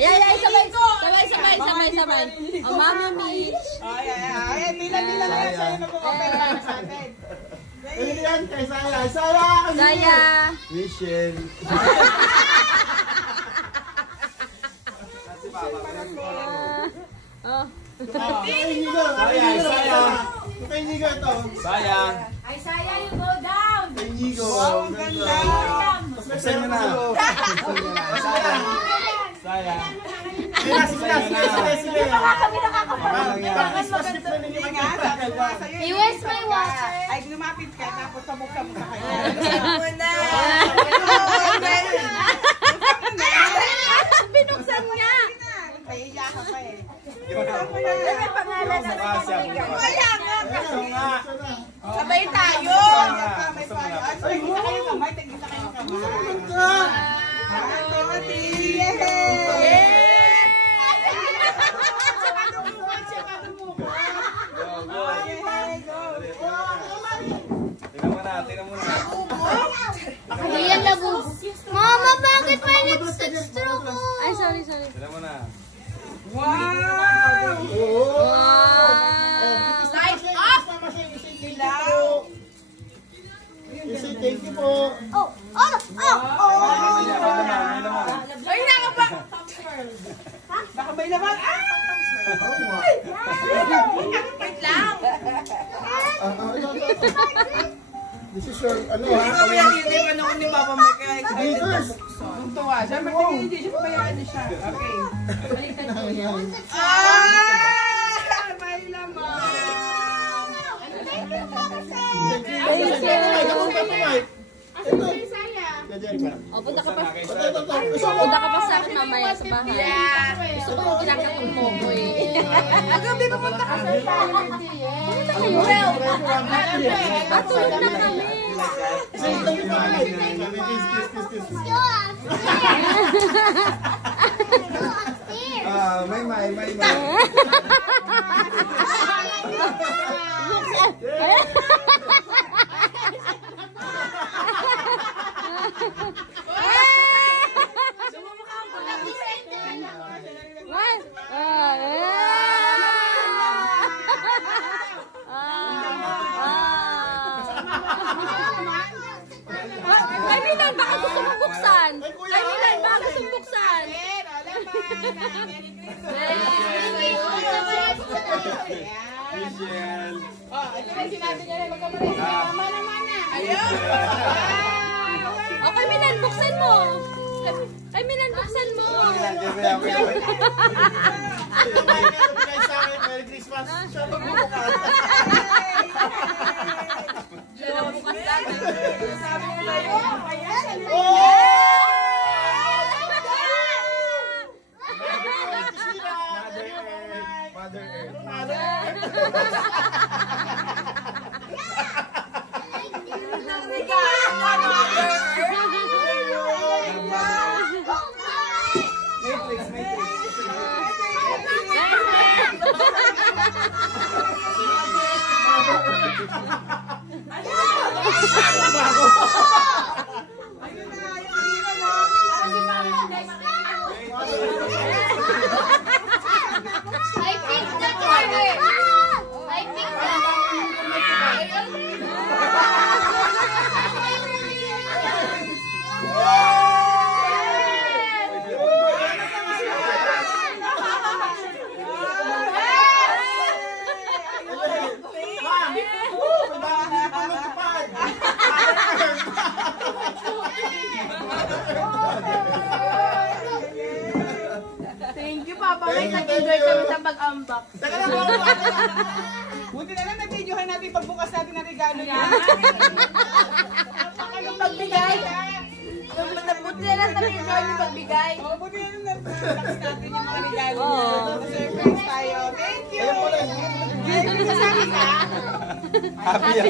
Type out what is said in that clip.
Ayan, sabay. Oh, Mama Mitch. Ay, pila-pila na yan sa'yo nag-o-opera sa atin. Ayan, kay Saya. Saya. Michelle. Oh. Kay Nigo ito. Saya. Ay, Saya, you go down. Kay Nigo. Wow, ang ganda. Sa'yo mo na. Saya. Sige. He was my water. Ay, lumapit ka, tapos sabog-sabog ka kanya. Binuksan niya. Pahiya ka pa eh. Sabay tayo. Ay, kita kayo kamay. Tigita kayo kamay. Tingnan mo na. Ayan, labu. Mama, bakit may lipstick stroke ko? Ay, sorry. Tingnan mo na. Wow! Light up! Thank you po. Ay, nga ba? Baka may laman. Wait lang. This is your, ano Hindi ha? ko ba yan hindi pa noon ni Papa Mike? Gators. Tuntua siya. Hindi siya pabayaan niya siya. Okay. May laman. Oh, punta ka pa sa akin mamaya sa bahay. Gusto ko yung kinakatong mo ko eh. Agabi pupunta ka sa Punta kayo. Tulog na kami. May. Ay, Milan, baka gusto mong buksan. Ay, Milan, baka gusto mong buksan. Michelle. ito na sinabi niya. Magkamaray sa mama naman na. Ayun. Okay, Milan, buksan mo. Ay, Milan, buksan mo. Merry Christmas. Siya na bukas natin. Sabi ko na yun. Ayan. Mother Earth. I picked that order. I picked Thank you, Papa. May nag-enjoy kami sa pag-unbox. Buti na lang nag-videohan natin pagbukas natin ng regalo niya. Yung pagbigay. Buti na lang nag-enjoy yung pagbigay. Buti na lang nag-box natin yung mga regalo niya. Surprise tayo. Thank you! Happy